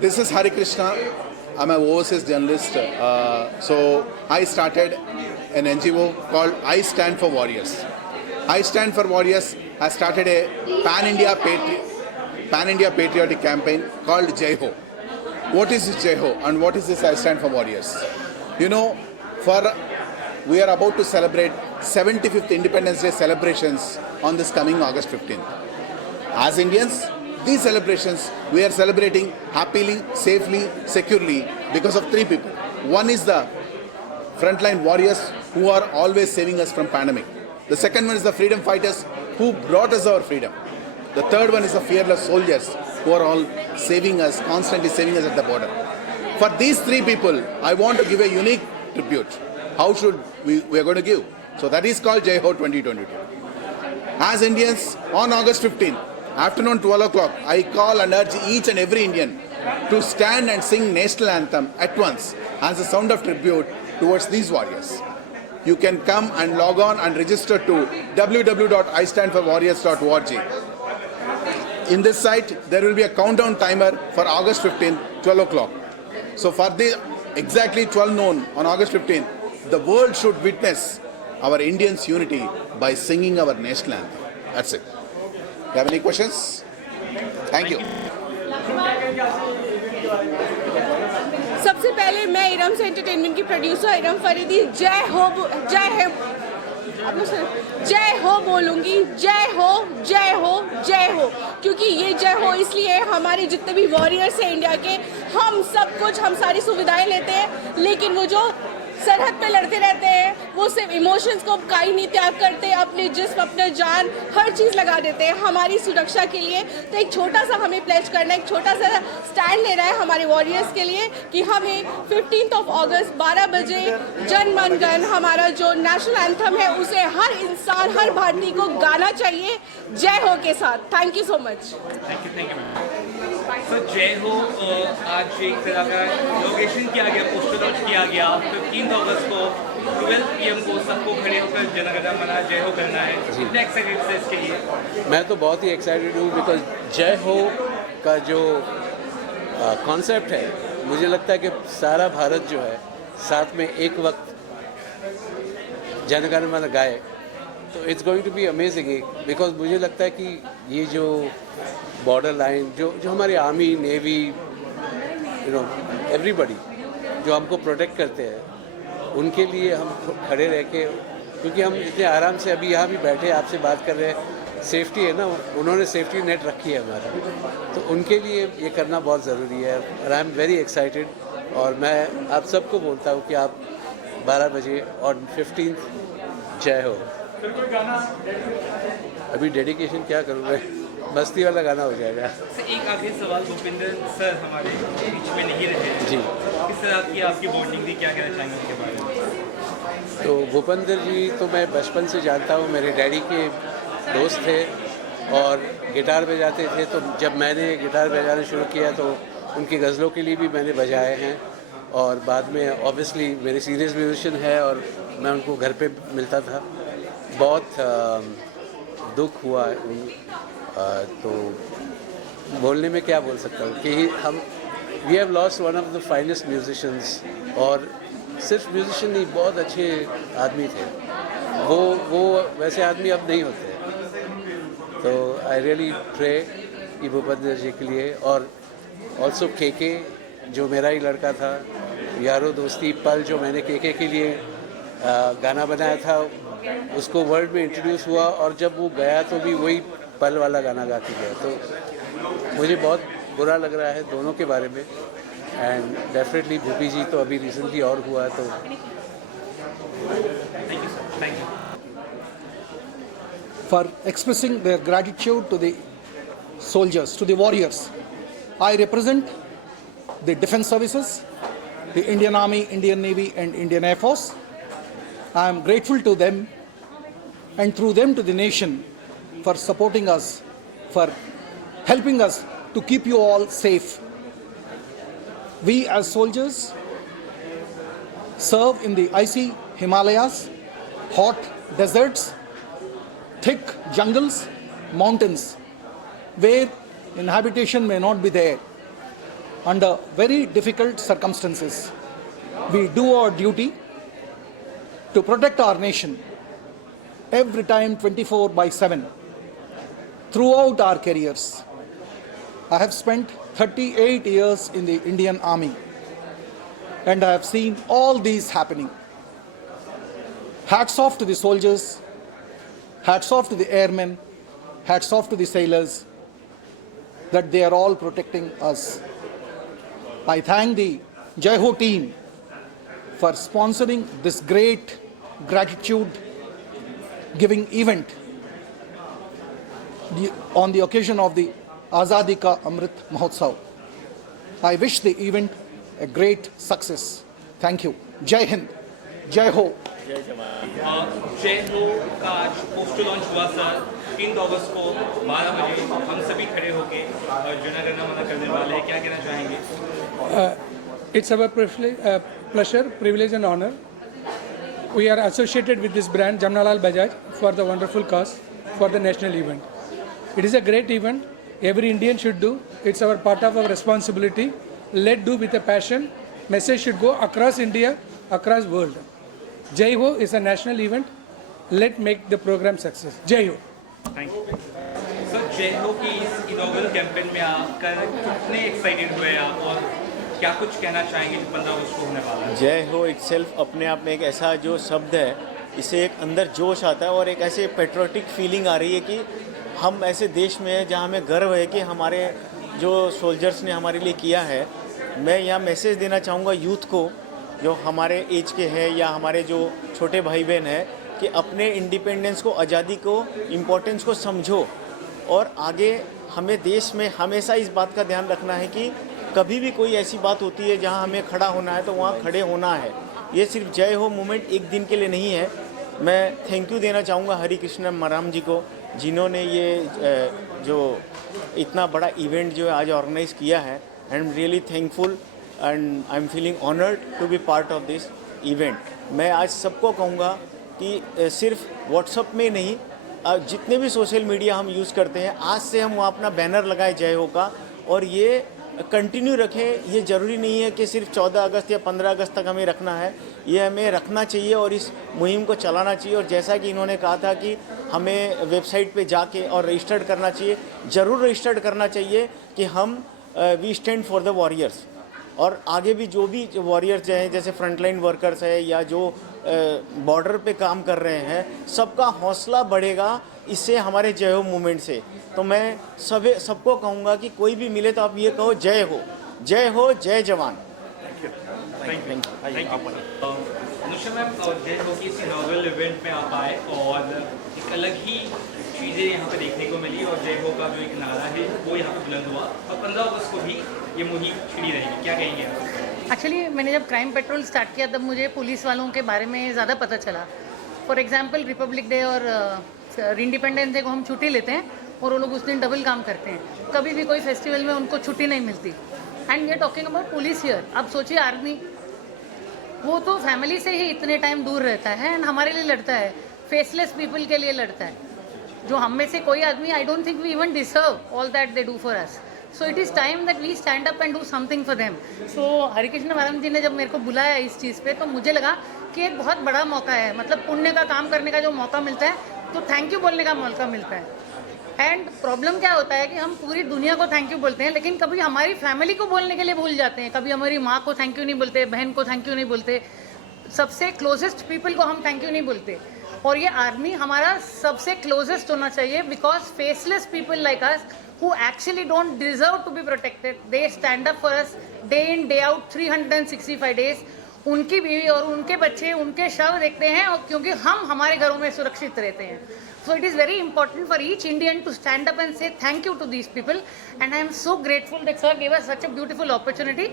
This is Hari Krishna. I'm an overseas journalist. So I started an NGO called I Stand for Warriors. I Stand for Warriors has started a pan-India patriotic campaign called Jai Ho. What is this Jai Ho and what is this I Stand for Warriors? You know, we are about to celebrate 75th Independence Day celebrations on this coming August 15th. As Indians, these celebrations we are celebrating happily, safely, securely because of three people. One is the frontline warriors who are always saving us from pandemic. The second one is the freedom fighters who brought us our freedom. The third one is the fearless soldiers who are all saving us, constantly saving us at the border. For these three people, I want to give a unique tribute. How should we are going to give? So that is called Jai Ho 2022. As Indians, on August 15th, afternoon 12 o'clock, I call and urge each and every Indian to stand and sing national anthem at once as a sound of tribute towards these warriors. You can come and log on and register to www.istandforwarriors.org. In this site, there will be a countdown timer for August 15th, 12 o'clock. So for the exactly 12 noon on August 15th, the world should witness our Indians' unity by singing our national anthem. That's it. You have any questions? Thank you. सबसे पहले मैं इरम से entertainment की producer Iram Faridi जय हो बोलूँगी। जय हो क्योंकि ये जय हो इसलिए हमारे जितने भी वॉरियर्स हैं इंडिया के, हम सब कुछ, हम सारी सुविधाएं लेते हैं, लेकिन वो जो सरहद पे लड़ते रहते हैं वो सिर्फ इमोशंस को काई नहीं त्याग करते, अपने जिस्म, अपने जान, हर चीज़ लगा देते हैं हमारी सुरक्षा के लिए। तो एक छोटा सा हमें प्लेज करना है, एक छोटा सा स्टैंड लेना है हमारे वॉरियर्स के लिए कि हमें 15 अगस्त 12 बजे जन मन गण हमारा जो नेशनल एंथम है उसे हर इंसान, हर भारतीय को गाना चाहिए जय हो के साथ। Thank you so much. Thank you sir. जय हो आज एक तरह का लोकेशन किया गया, पोस्टर लॉन्च किया गया। 15 अगस्त को 12 PM को सबको खड़े होकर जनगण मन जय हो करना है। कितने एक्साइटेड है इसके लिए? मैं तो बहुत ही एक्साइटेड हूँ बिकॉज जय हो का जो कॉन्सेप्ट है, मुझे लगता है कि सारा भारत जो है साथ में एक वक्त जनगण मन गाए तो it's going to be amazing. Because मुझे लगता है कि ये जो बॉर्डर लाइन जो हमारी आर्मी, नेवी, एवरीबडी जो हमको प्रोटेक्ट करते हैं, उनके लिए हम खड़े रह के, क्योंकि हम इतने आराम से अभी यहाँ भी बैठे आपसे बात कर रहे हैं, सेफ्टी है ना, उन्होंने सेफ्टी नेट रखी है हमारा, तो उनके लिए ये करना बहुत ज़रूरी है। और आई एम वेरी एक्साइटेड और मैं आप सबको बोलता हूँ कि आप 12 बजे और 15 जय हो। अभी डेडिकेशन क्या करूँ मैं, मस्ती वाला गाना हो जाएगा। एक आखिरी सवाल, भूपेंद्र सर हमारे बीच में नहीं रहे जी, किस तरह की आपकी बॉन्डिंग थी, क्या कहना चाहेंगे उनके बारे में? तो भूपेंद्र जी तो मैं बचपन से जानता हूँ, मेरे डैडी के दोस्त थे और गिटार बजाते थे। तो जब मैंने गिटार बजाना शुरू किया तो उनकी गज़लों के लिए भी मैंने बजाए हैं और बाद में ऑब्वियसली मेरे सीरियस म्यूजिशियन है और मैं उनको घर पे मिलता था। बहुत दुख हुआ तो बोलने में क्या बोल सकता हूँ कि हम we have lost one of the finest musicians, और सिर्फ म्यूजिशियन नहीं, बहुत अच्छे आदमी थे वो वैसे आदमी अब नहीं होते। तो आई रियली प्रे कि भूपेंद्र जी के लिए, और ऑल्सो के जो मेरा ही लड़का था, यारो दोस्ती पल जो मैंने के लिए गाना बनाया था, उसको वर्ल्ड में इंट्रोड्यूस हुआ और जब वो गया तो भी वही पल वाला गाना गा के गया। तो मुझे बहुत बुरा लग रहा है दोनों के बारे में। एंड डेफिनेटली भूपी जी तो अभी रिसेंटली और हुआ तो thank you. For expressing their gratitude to the soldiers, to the warriors. I represent the defense services, the Indian Army, Indian Navy and Indian Air Force. I am grateful to them and through them to the nation for supporting us, for helping us to keep you all safe. We as soldiers serve in the icy Himalayas, hot deserts, thick jungles, mountains, where inhabitation may not be there. under very difficult circumstances, we do our duty to protect our nation every time 24/7 throughout our careers. I have spent 38 years in the Indian Army and I have seen all these happening. Hats off to the soldiers, hats off to the airmen, hats off to the sailors, that they are all protecting us. I thank the Jai Ho team for sponsoring this great gratitude giving event on the occasion of the Azadi Ka Amrit Mahotsav. I wish the event a great success. Thank you. Jai Hind. Jai Ho. जय हो का आज poster launch हुआ sir 3 अगस्त को 12 बजे हम सभी खड़े होके जनगणना मना करने वाले हैं, क्या कहना चाहेंगे? It's our pleasure, privilege and honor. We are associated with this brand Jamnalal Bajaj for the wonderful cause for the national event. It is a great event. Every Indian should do. It's our part of our responsibility. Let do with a passion. Message should go across India, across world. Jai Ho is a national event. Let make the program success. Jai Ho. Thank you sir. जय हो की इस inaugural campaign में आकर कितने excited हुए आप और क्या कुछ कहना चाहेंगे 15 अगस्त को होने वाला है? जय हो इटसेल्फ अपने आप में एक ऐसा जो शब्द है, इससे एक अंदर जोश आता है और एक ऐसे पेट्रियोटिक फीलिंग आ रही है कि हम ऐसे देश में हैं जहाँ हमें गर्व है कि हमारे जो सोल्जर्स ने हमारे लिए किया है। मैं यहाँ मैसेज देना चाहूँगा यूथ को, जो हमारे एज के हैं या हमारे जो छोटे भाई बहन हैं, कि अपने इंडिपेंडेंस को, आज़ादी को, इम्पोर्टेंस को समझो और आगे हमें देश में हमेशा इस बात का ध्यान रखना है कि कभी भी कोई ऐसी बात होती है जहां हमें खड़ा होना है तो वहां खड़े होना है। ये सिर्फ जय हो मूवमेंट एक दिन के लिए नहीं है। मैं थैंक यू देना चाहूँगा हरि कृष्ण मराम जी को, जिन्होंने ये जो इतना बड़ा इवेंट जो है आज ऑर्गेनाइज़ किया है। I am really thankful and I am feeling honoured to be part of this event. मैं आज सबको कहूँगा कि सिर्फ व्हाट्सएप में नहीं, जितने भी सोशल मीडिया हम यूज़ करते हैं, आज से हम वहाँ अपना बैनर लगाएं जय हो का और ये कंटिन्यू रखें। ये ज़रूरी नहीं है कि सिर्फ 14 अगस्त या 15 अगस्त तक हमें रखना है, ये हमें रखना चाहिए और इस मुहिम को चलाना चाहिए। और जैसा कि इन्होंने कहा था कि हमें वेबसाइट पे जाके और रजिस्टर्ड करना चाहिए, ज़रूर रजिस्टर्ड करना चाहिए कि हम we stand for the warriors. और आगे भी जो भी वॉरियर्स हैं, जैसे फ्रंटलाइन वर्कर्स है या जो बॉर्डर पे काम कर रहे हैं, सबका हौसला बढ़ेगा इससे, हमारे जय हो मूवमेंट से। तो मैं सबको कहूँगा कि कोई भी मिले तो आप ये कहो जय हो, जय हो, जय जवान। अनुषा मैम, जय हो की इस इनॉग्रल इवेंट में आप आए और एक अलग ही चीज़ें यहाँ पे देखने को मिली और जय हो का जो एक नारा है वो यहाँ पे बुलंद हुआ और 15 अगस्त को भी ये मुहिम छिड़ी रहेगी, क्या कहेंगे आप? एक्चुअली मैंने जब क्राइम पेट्रोल स्टार्ट किया तब मुझे पुलिस वालों के बारे में ज़्यादा पता चला। फॉर एग्जांपल रिपब्लिक डे और इंडिपेंडेंस डे को हम छुट्टी लेते हैं और वो लोग उस दिन डबल काम करते हैं। कभी भी कोई फेस्टिवल में उनको छुट्टी नहीं मिलती। And we are talking about police here. अब सोचिए आर्मी, वो तो फैमिली से ही इतने टाइम दूर रहता है एंड हमारे लिए लड़ता है, फेसलेस पीपल के लिए लड़ता है, जो हम में से कोई आदमी, I don't think we even deserve all that they do for us. So it is time that we stand up and do something for them. So Harikrishna Maram ji ने जब मेरे को बुलाया इस चीज़ पे, तो मुझे लगा कि एक बहुत बड़ा मौका है, मतलब पुण्य का काम करने का जो मौका मिलता है, तो थैंक यू बोलने का मौका मिलता है। एंड प्रॉब्लम क्या होता है कि हम पूरी दुनिया को थैंक यू बोलते हैं, लेकिन कभी हमारी फैमिली को बोलने के लिए भूल जाते हैं। कभी हमारी माँ को थैंक यू नहीं बोलते, बहन को थैंक यू नहीं बोलते, सबसे क्लोजेस्ट पीपल को हम थैंक यू नहीं बोलते। और ये आर्मी हमारा सबसे क्लोजेस्ट होना चाहिए, because faceless people like us who actually don't deserve to be protected, they stand up for us day in day out 365 days। उनकी बीवी और उनके बच्चे, उनके शव देखते हैं, और क्योंकि हम हमारे घरों में सुरक्षित रहते हैं। So it is very important for each Indian to stand up and say thank you to these people, and I am so grateful that sir gave us such a beautiful opportunity,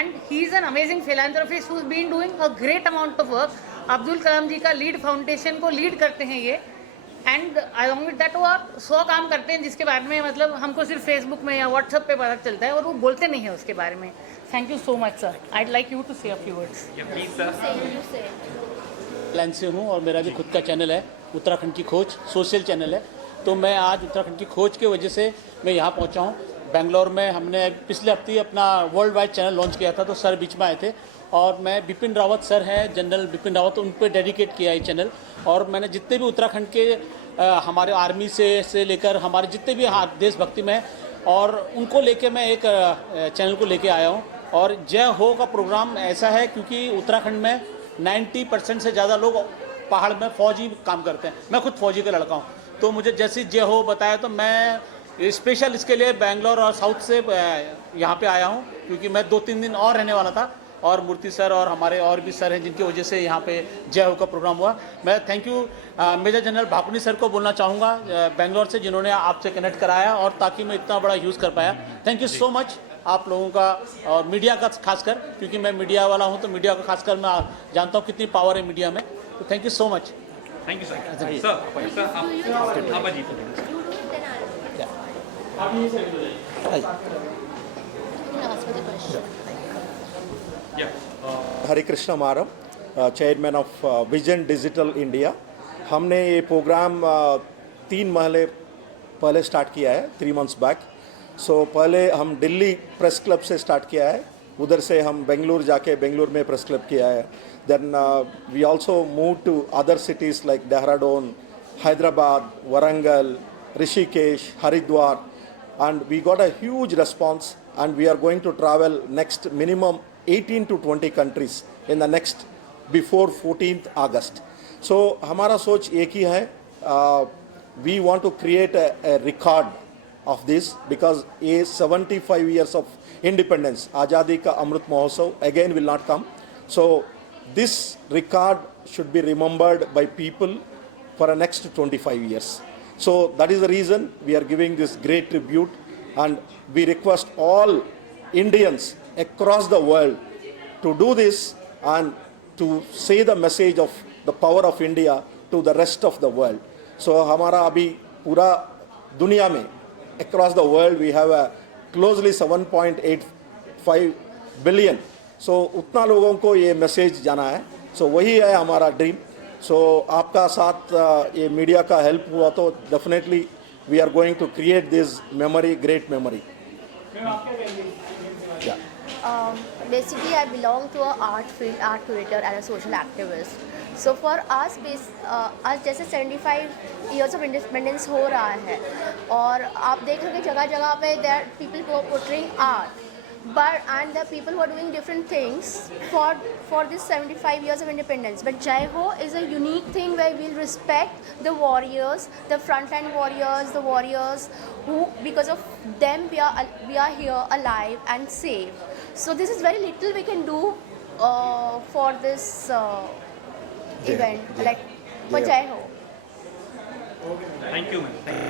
and he is an amazing philanthropist who's been doing a great amount of work। Abdul Kalam जी का lead foundation को lead करते हैं ये, and along with that वो आप 100 काम करते हैं जिसके बारे में मतलब हमको सिर्फ फेसबुक में या व्हाट्सएप पे पता चलता है और वो बोलते नहीं है उसके बारे में। Thank you so much sir. I'd like you to say a few words. Land से हूँ और मेरा भी खुद का चैनल है, उत्तराखंड की खोज सोशल चैनल है। तो मैं आज उत्तराखंड की खोज के वजह से मैं यहाँ पहुँचा हूँ। बेंगलोर में हमने पिछले हफ्ते ही अपना वर्ल्ड वाइड चैनल लॉन्च किया था, तो सर बीच में आए थे और मैं बिपिन रावत सर हैं, जनरल बिपिन रावत, उन पर डेडिकेट किया ये चैनल। और मैंने जितने भी उत्तराखंड के हमारे आर्मी से लेकर हमारे जितने भी देशभक्ति में और उनको लेके मैं एक चैनल को लेके आया हूँ। और जय हो का प्रोग्राम ऐसा है क्योंकि उत्तराखंड में 90% से ज़्यादा लोग पहाड़ में फौजी काम करते हैं। मैं खुद फौजी का लड़का हूँ, तो मुझे जैसे जय हो बताया तो मैं स्पेशल इसके लिए बेंगलोर और साउथ से यहाँ पे आया हूँ, क्योंकि मैं 2-3 दिन और रहने वाला था और मूर्ति सर और हमारे और भी सर हैं जिनकी वजह से यहाँ पे जय हो का प्रोग्राम हुआ। मैं thank you major general Bhakuni sir को बोलना चाहूँगा बेंगलोर से, जिन्होंने आपसे कनेक्ट कराया और ताकि मैं इतना बड़ा यूज़ कर पाया। थैंक यू सो मच आप लोगों का और मीडिया का खासकर, क्योंकि मैं मीडिया वाला हूँ तो मीडिया का खासकर मैं जानता हूँ कितनी पावर है मीडिया में। तो thank you so much. Thank you sir. Sir आप जी हरिकृष्ण मारम, chairman of vision digital India. हमने ये प्रोग्राम 3 महीने पहले स्टार्ट किया है, 3 months बैक। सो पहले हम दिल्ली प्रेस क्लब से स्टार्ट किया है, उधर से हम बेंगलुरु जाके बेंगलुरु में प्रेस क्लब किया है। Then we also move to other cities like Dehradun, Hyderabad, Warangal, Rishikesh, Haridwar, and we got a huge response, and we are going to travel next minimum 18 to 20 countries in the next before 14th August. So हमारा सोच एक ही है, we want to create a record of this because ये 75 years of independence, आज़ादी का Amrit Mahotsav again will not come. So this record should be remembered by people for the next 25 years. So that is the reason we are giving this great tribute, and we request all Indians across the world to do this and to say the message of the power of India to the rest of the world. So हमारा अभी पूरा दुनिया में across the world we have a closely 7.85 billion. So उतना लोगों को ये message जाना है, so वही है हमारा ड्रीम। सो आपका साथ ये मीडिया का हेल्प हुआ तो definitely we are going to create this memory, great memory. Basically, I belong to a art field, art curator and a social activist. So for us, आज जैसे 75 years of independence हो रहा है और आप देख रहे हैं जगह जगह पे there are people who are portraying art. And the people who are doing different things for this 75 years of independence. But Jai Ho is a unique thing where we'll respect the warriors, the frontline warriors, the warriors who, because of them, we are here alive and safe. So this is very little we can do for this event, like for Jai Ho. Thank you ma'am.